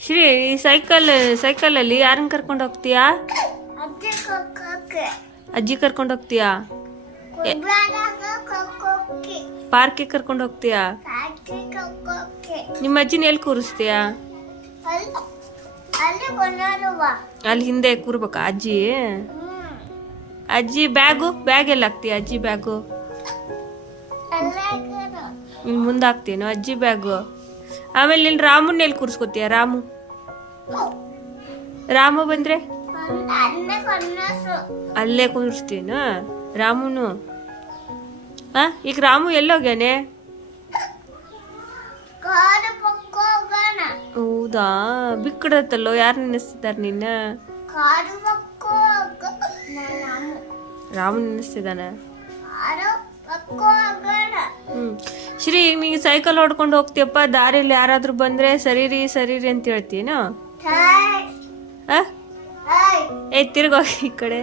ಶ್ರೀ ಈ ಸೈಕಲಲ್ಲಿ ಯಾರನ್ನ ಕರ್ಕೊಂಡು ಹೋಗ್ತೀಯಾ? ಅಜ್ಜಿ ಕರ್ಕೊಂಡು ಹೋಗ್ತೀಯಾ? ಪಾರ್ಕಿಗೆ ಕರ್ಕೊಂಡು ಹೋಗ್ತೀಯಾ? ನಿಮ್ಮ ಅಜ್ಜಿನ ಎಲ್ಲಿ ಕೂರಿಸ್ತೀಯಾ? ಅಲ್ಲಿ ಹಿಂದೆ ಕೂರ್ಬೇಕಾ ಅಜ್ಜಿ? ಅಜ್ಜಿ ಬ್ಯಾಗ್ ಎಲ್ಲ ಹಾಕ್ತೀಯ? ಅಜ್ಜಿ ಬ್ಯಾಗು ಮುಂದೆ ಹಾಕ್ತೀನೋ ಅಜ್ಜಿ ಬ್ಯಾಗು? ಆಮೇಲೆ ನೀನು ರಾಮುನ ಎಲ್ಲಿ ಕೂರಿಸ್ಕೊತೀಯ? ರಾಮು ಬಂದ್ರೆ ಅಲ್ಲೇ ಕೂರಿಸ್ತೀನ ರಾಮುನು? ಈಗ ರಾಮು ಎಲ್ಲೋಗ್ಯಾನೆ? ಹೌದಾ, ಬಿಕ್ಕಡತ್ತಲ್ಲೋ, ಯಾರು ನೆನೆಸ್ತಿದಾರ ನಿನ್ನ? ರಾಮು ನೆನೆಸ್ತಿದಾನ. ಶ್ರೀ, ಈಗ ನೀ ಸೈಕಲ್ ಹೊಡ್ಕೊಂಡು ಹೋಗ್ತೀಯಪ್ಪ, ದಾರಿಯಲ್ಲಿ ಯಾರಾದ್ರೂ ಬಂದ್ರೆ ಸರಿರಿ ಸರಿರಿ ಅಂತ ಹೇಳ್ತೀನ? ತಿರ್ಗೋಗಿ ಈ ಕಡೆ.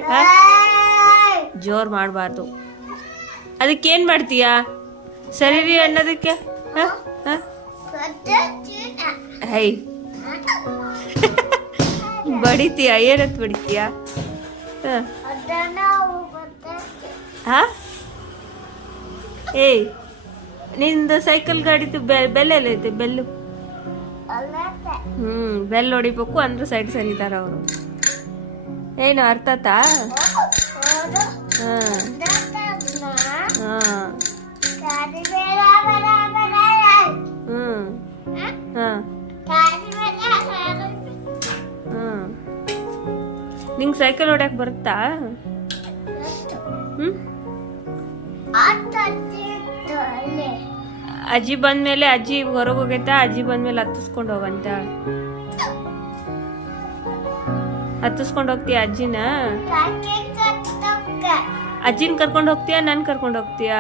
ಜೋರ್ ಮಾಡಬಾರ್ದು. ಅದಕ್ಕೇನ್ ಮಾಡ್ತೀಯಾ? ಸರಿರಿ ಅನ್ನೋದಕ್ಕೆ ಹೈ ಬಡಿತೀಯ? ಏನತ್ ಬಡಿತೀಯ? ನಿಂದು ಸೈಕಲ್ ಗಾಡಿದು ಬೆಲ್ ಎಲ್ಲ ಐತೆ? ಬೆಲ್ಲು ಬೆಲ್ ಹೊಡಿಬೇಕು ಅಂದ್ರೆ ಸೈಡ್ ಸರಿತಾರ ಅವರು. ಏನು ಅರ್ಥತಾ? ನಿಂಗೆ ಸೈಕಲ್ ಹೊಡ್ಯಾಕ್ ಬರುತ್ತಾ? ಅಜ್ಜಿ ಬಂದ್ಮೇಲೆ, ಅಜ್ಜಿ ಹೊರಗೆ ಹೋಗೈತಾ, ಅಜ್ಜಿ ಬಂದ್ಮೇಲೆ ಹತ್ತಿಸ್ಕೊಂಡು ಹೋಗಂತ. ಹತ್ತಿಸ್ಕೊಂಡು ಹೋಗ್ತೀಯ ಅಜ್ಜಿನ? ಅಜ್ಜಿನ ಕರ್ಕೊಂಡು ಹೋಗ್ತೀಯ ನನ್ ಕರ್ಕೊಂಡು ಹೋಗ್ತೀಯಾ?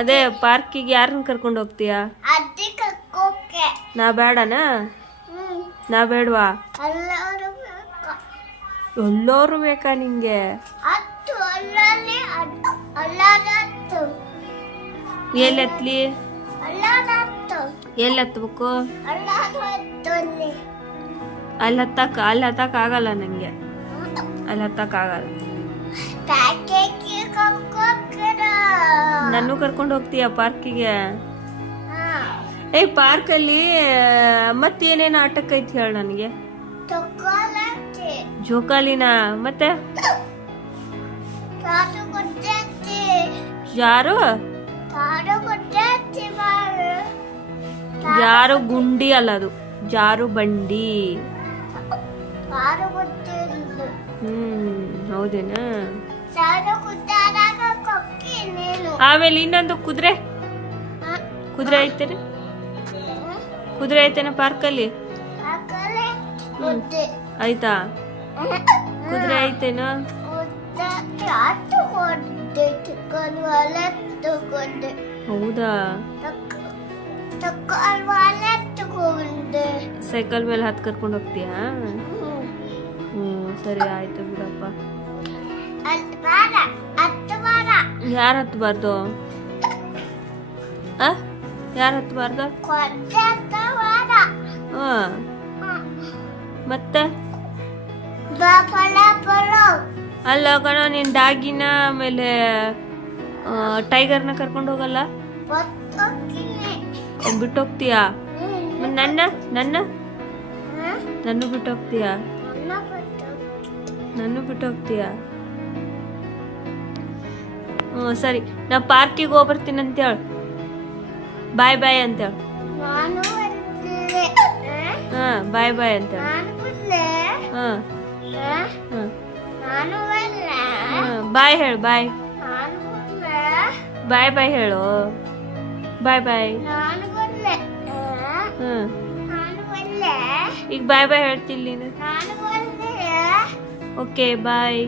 ಅದೇ ಪಾರ್ಕಿಗೆ ಯಾರನ್ನ ಕರ್ಕೊಂಡು ಹೋಗ್ತೀಯಾ? ನಾ ಬೇಡನಾ? ನಾ ಬೇಡವಾ? ಎಲ್ಲರೂ ಬೇಕಾ ನಿಂಗೆ? ಎಲ್ಲತ್ಲಿ? ಎಲ್ಲಿ ಹತ್ಬೇಕು? ಅಲ್ಲಿ ಹತ್ತಕ್ ಆಗಲ್ಲ ನಂಗೆ. ಅಲ್ಲಿ ಹತ್ತಕ್ ಆಗಲ್ಲ. ನಾನು ಕರ್ಕೊಂಡು ಹೋಗ್ತೀಯ ಪಾರ್ಕಿಗೆ? ಪಾರ್ಕಲ್ಲಿ ಮತ್ತೇನೇನು ಆಟಕ್ಕೈತಿ ಹೇಳ ನನಗೆ. ಜೋಕಾಲಿನ? ಮತ್ತೆ ಜಾರು ಗುಂಡಿ ಅಲ್ಲ, ಅದು ಜಾರು ಬಂಡಿ. ಹೌದೇನಾ? ಆಮೇಲೆ ಇನ್ನೊಂದು ಕುದುರೆ ಐತೇನೆ? ಕುದುರೆ ಐತೇನ ಪಾರ್ಕಲ್ಲಿ? ಆಯ್ತಾ? ಕುದುರೆ ಐತೇನ? ಹೌದಾ? ಸೈಕಲ್ ಮೇಲೆ ಹತ್ ಕರ್ಕೊಂಡು ಹೋಗ್ತೀಯಾ? ಸರಿ ಆಯ್ತು ಬಿಡಪ್ಪ. ಯಾರು ಹತ್ಬಾರ್ದು? ಯಾರು ಹತ್ಬಾರ್ದು? ಮತ್ತೆ ಅಲ್ಲ ಕಣ, ನೀನ್ ಡಾಗಿನ ಆಮೇಲೆ ಟೈಗರ್ನ ಕರ್ಕೊಂಡು ಹೋಗಲ್ಲ? ಬಿಟ್ಟೋಗ್ತೀಯಾ? ನನ್ನ ಬಿಟ್ಟೋಗ್ತೀಯಾ? ನನ್ನ ಬಿಟ್ಟೋಗ್ತೀಯಾ? ಸರಿ, ನಾ ಪಾರ್ಕಿಗೆ ಹೋಗ್ಬರ್ತೀನಿ ಅಂತೇಳು. ಬಾಯ್ ಬಾಯ್ ಅಂತೇಳು. ಬಾಯ್ ಬಾಯ್ ಅಂತೇಳು. ಬಾಯ್ ಹೇಳು. ಬಾಯ್ ಬಾಯ್ ಬಾಯ್ ಹೇಳು. ಬಾಯ್ ಬಾಯ್. ಈಗ ಬಾಯ್ ಬಾಯ್ ಹೇಳ್ತಿಲ್ಲ ನೀನು? ಓಕೆ ಬಾಯ್.